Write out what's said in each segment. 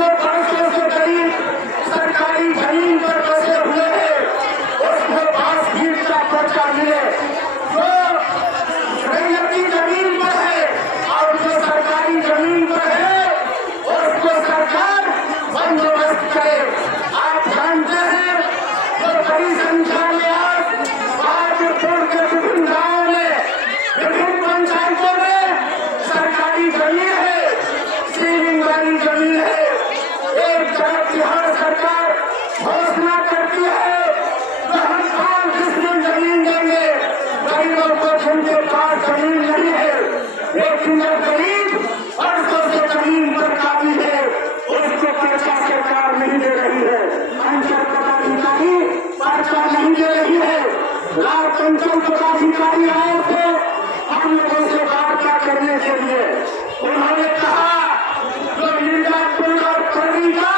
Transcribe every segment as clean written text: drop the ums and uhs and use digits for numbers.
जो बरसों से करीब सरकारी जमीन पर बसे हुए हैं उसको बास भीड़ का पर्चा मिले, जो रैयती जमीन पर है और जो सरकारी जमीन पर है उसको सरकार बंदोबस्त करे। आप जानते हैं जो बड़ी संख्या में आज हाजीपुर के विभिन्न गांवों में विभिन्न पंचायतों में सरकारी जमीन है, सीलिंग वाली जमीन है। एक तरफ बिहार सरकार घोषणा करती है कि हम 5 डिसमिल जमीन देंगे गरीबों को जिनके पास जमीन नहीं है, लेकिन जो गरीब वर्षों से जमीन पर काबिज है उसको पर्चा सरकार नहीं दे रही है, अंचल पदाधिकारी पर्चा नहीं दे रही है। लाख अंचल पदाधिकारी आए थे हम लोगों से वार्ता करने के लिए, उन्होंने कहा जो मिर्जापुर और कर्री का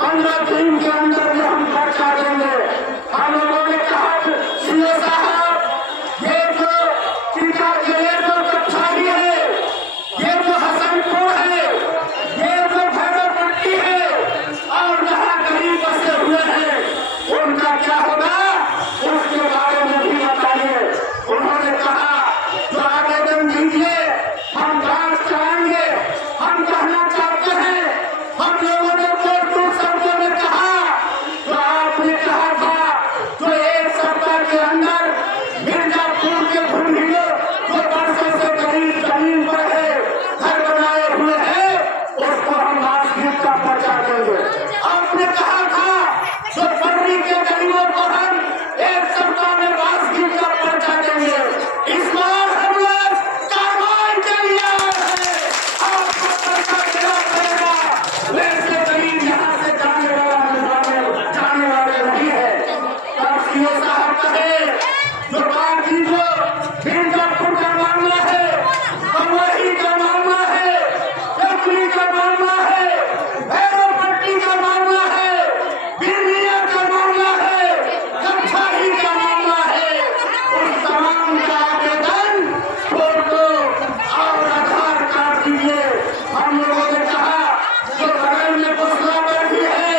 15 दिन के अंदर में हम पर्चा देंगे। हम लोगों ने कहा सीओ साहब ये जो कक्षा ही है, ये जो हसनपुर है, ये जो भैरवपट्टी है और जहाँ गरीब बसे हुए हैं उनका क्या होगा उसके बारे में भी बताइए। उन्होंने कहा जो आवेदन दीजिए हम जांच कराएंगे। हम कहना चाहते हैं हम लोगों ने तो शब्दों में कहा तो आपने कहा था जो एक सप्ताह के अंदर मिर्जापुर के भूमिहीनों जो वर्षों से गरीब जमीन पर है घर बनाए हुए हैं उसको हम राष्ट्रगीत का पर्चा देंगे। आपने कहा था जो कर्री के गरीबों को हम एक सप्ताह में राष्ट्रगीत का पर्चा देंगे। इस बार हम लोग कार्रवाई के लिए आए हैं, आपको पर्चा देना पड़ेगा। वैसे गरीब यहाँ से जाने वाले नहीं है। तब सीओ साहब कहे जो बाकी जो मिर्जापुर का मामला है, कमोही का मामला है, चकली का मामला है, भैरवपट्टी का मामला है, बिरनिया का मामला है, कक्षाही का मामला है, उस तमाम का आवेदन फोटो और आधार कार्ड दीजिए। हम लोगों ने कहा जो बगल में घोषणा भी है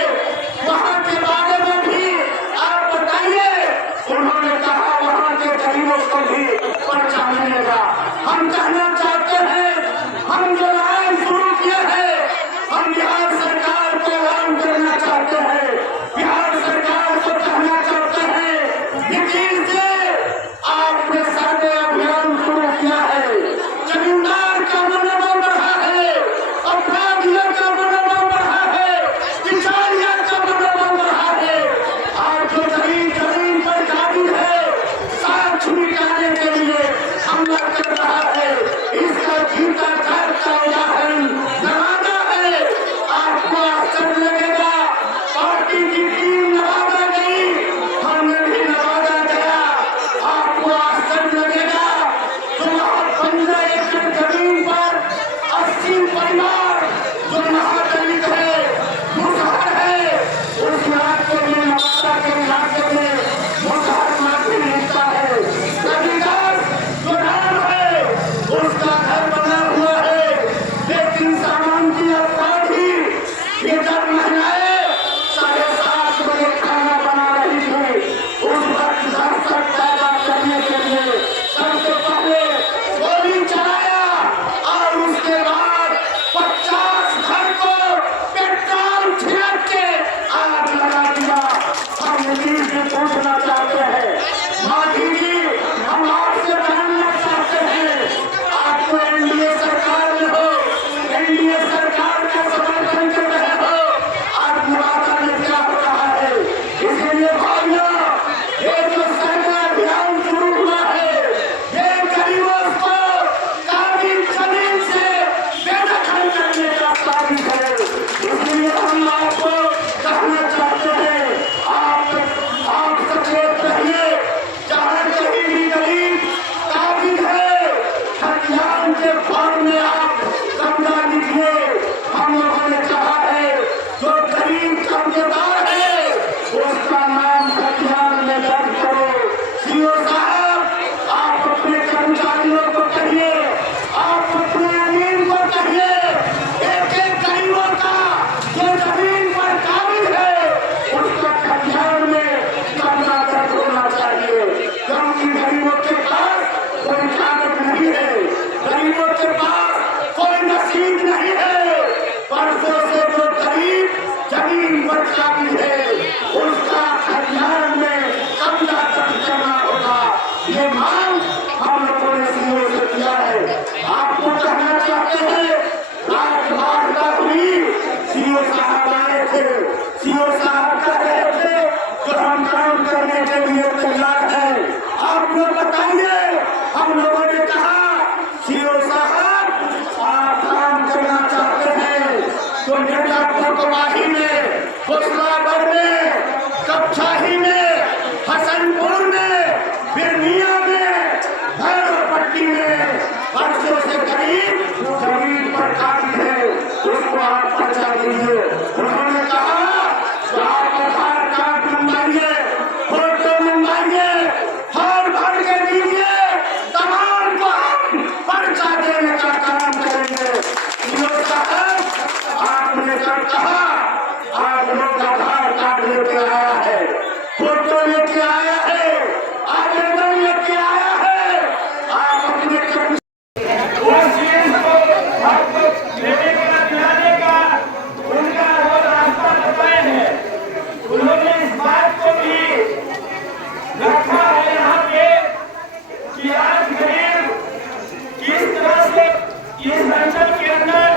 वहाँ के बारे में भी आप बताइए। उन्होंने कहा वहाँ के गरीबों को भी पर्चा मिलेगा। हम कहना चाहते हैं हम जो लड़ाई शुरू किए हैं मिर्जापुर कोमाही में, कोसलागढ़ में, कपछाही में, हसनपुर में, बिरनिया में, भैरवपट्टी में वर्षों से करीब जमीन पर काटी है, उसको आप पर्चा दीजिए। उन्होंने कहा आप आधार कार्ड मंगवाइए, फोटो मंगवाइए, हर भर के दीजिए, तमाम को हम पर्चा देने का काम करेंगे। आपने जब कहा आप लोग आधार कार्ड लेके आया है, फोटो लेके आया है, आवेदन लेके आया है, आप अपने उस चीज को आपको लेने का दिलाने का उनका वो रास्ता बताए हैं। उन्होंने इस बात को भी रखा है यहाँ पे कि आज गरीब किस तरह से इस अंचल के अंदर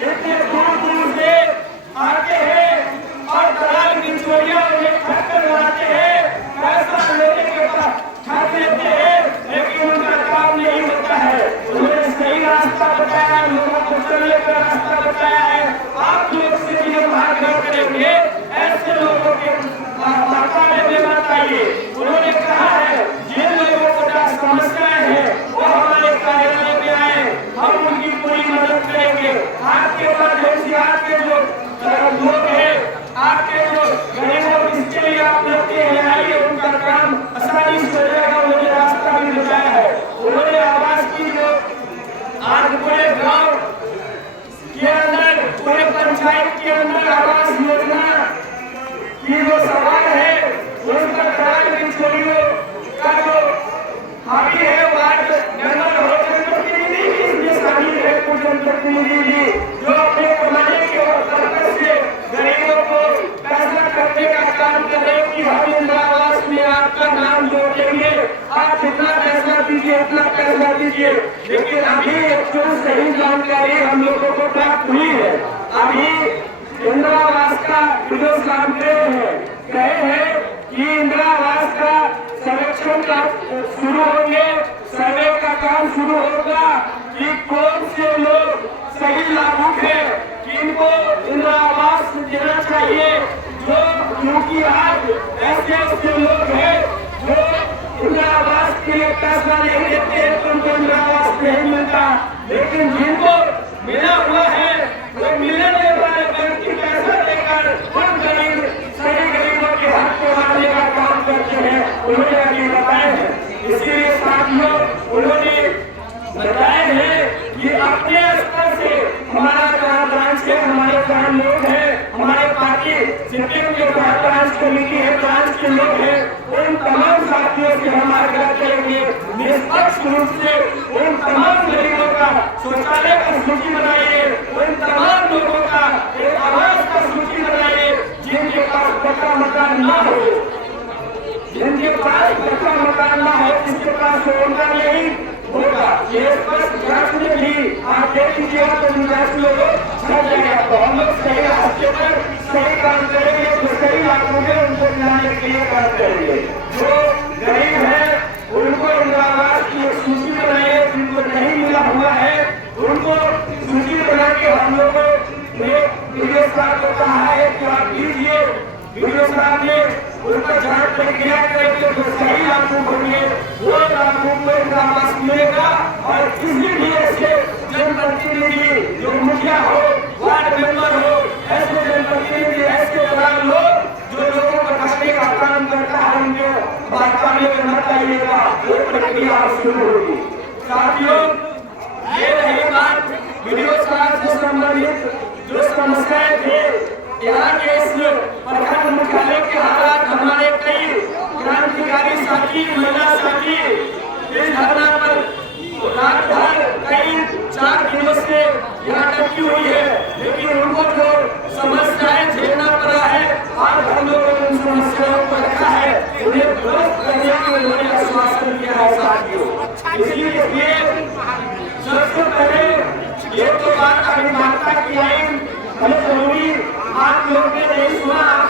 इतने दूर दूर से आते हैं और दलाल की चोरियां उन्हें ठक्कर लगाते हैं, पैसा लेने के बाद ठग लेते हैं, लेकिन उनका काम नहीं होता है। उन्होंने सही रास्ता बताया, लोगों को चलने का रास्ता बताया है। आप लोग से ये भाग न करेंगे, ऐसे लोगों के माता में मत आइए। उन्होंने कहा है जिन लोगों को समस्याएं हैं वो हमारे कार्यालय में आए, हम उनकी पूरी मदद करेंगे। आपके माध्यम से आपके जो लोग हैं, आपके जो गरीबों जिसके लिए आप लड़ते हैं, आइए उनका काम आसानी से हो जाएगा। उन्होंने रास्ता भी बताया है। उन्होंने आवास की जो आज पूरे गांव के अंदर, पूरे पंचायत के अंदर आवास योजना की जो सवाल है, उसका करार की चोरियों का जो हावी है, वार्ड मेंबर हो, जनप्रतिनिधि भी इसमें शामिल है। कुछ जनप्रतिनिधि जो अपने कमाने के पर्पज से गरीबों को पैसा करने का काम कर रहे हैं कि हम इंदिरा आवास में आपका नाम जोड़ देंगे, आप इतना पैसा दीजिए, इतना पैसा दीजिए। लेकिन अभी एक जो सही जानकारी हम लोगों को प्राप्त हुई है, अभी इंदिरा आवास का वीडियो सामने कहे हैं कि इंदिरा आवास का सर्वेक्षण का शुरू होंगे, सर्वे का काम शुरू होगा कि कौन से लोग सही लाभुक है, किनको इंदिरा आवास देना चाहिए। जो क्योंकि आज ऐसे लोग हैं जो इंदिरा आवास के लिए पैसा नहीं देते हैं, तो उनको इंदिरा आवास नहीं मिलता, लेकिन जिनको मिला हुआ है वो मिलने वाले व्यक्ति पैसा देकर उन गरीब सही गरीबों के हक को मारने का काम करते हैं। उन्होंने आगे बताया है। इसीलिए साथियों उन्होंने बताया है कि अपने स्तर से हमारा जहाँ ब्रांच है, हमारे जहाँ लोग हैं, हमारे पार्टी जितने भी ब्रांच कमेटी है, ब्रांच के लोग हैं, उन तमाम साथियों से हम आग्रह करेंगे निष्पक्ष रूप से उन तमाम गरीबों का शौचालय का सूची बनाइए, उन तमाम लोगों का एक आवास का सूची बनाइए जिनके पास पक्का मकान ना हो, जिनके पास पक्का मकान ना हो, जिसके पास रोजगार नहीं होगा। ये स्पष्ट जांच में भी आप देख लीजिएगा तो निवासी लोगों छट जाएगा। तो हम लोग सही रास्ते पर सही काम करेंगे, जो सही लाभों में उनको मिलाने के लिए काम करेंगे। जो गरीब है उनको इंदिरा आवास की सूची बनाइए, जिनको नहीं मिला हुआ है उनको सूची बना के हम लोगों ने वीडियो साहब को कहा है कि आप कीजिए। वीडियो साहब ने उनका जांच प्रक्रिया करके जो सही लाभुक होंगे वो लाभुक को इंदिरा आवास मिलेगा। और किसी भी ऐसे जनप्रतिनिधि जो मुखिया हो, वार्ड मेंबर हो, ऐसे जनप्रतिनिधि, ऐसे दलाल लोग जो लोगों को ठगने का काम करता है, उनके भाजपा में मत आइएगा, वो प्रक्रिया शुरू होगी। साथियों ये रही बात वीडियो साहब से संबंधित जो समस्याएं थे। यहाँ के इस प्रखंड मुख्यालय के हालात हमारे कई क्रांतिकारी साथी, महिला साथी इस धरना पर रात भर कई 4 दिनों से यहाँ डटी हुई है, लेकिन उनको जो समस्याएं झेलना पड़ा है, आज हम लोगों ने उन समस्याओं को रखा है, उन्हें दुरुस्त करने के उन्होंने आश्वासन दिया है साथियों। इसलिए सबसे पहले ये तो बात अभिभाषा की आई, हमें जरूरी आप लोगों ने नहीं सुना।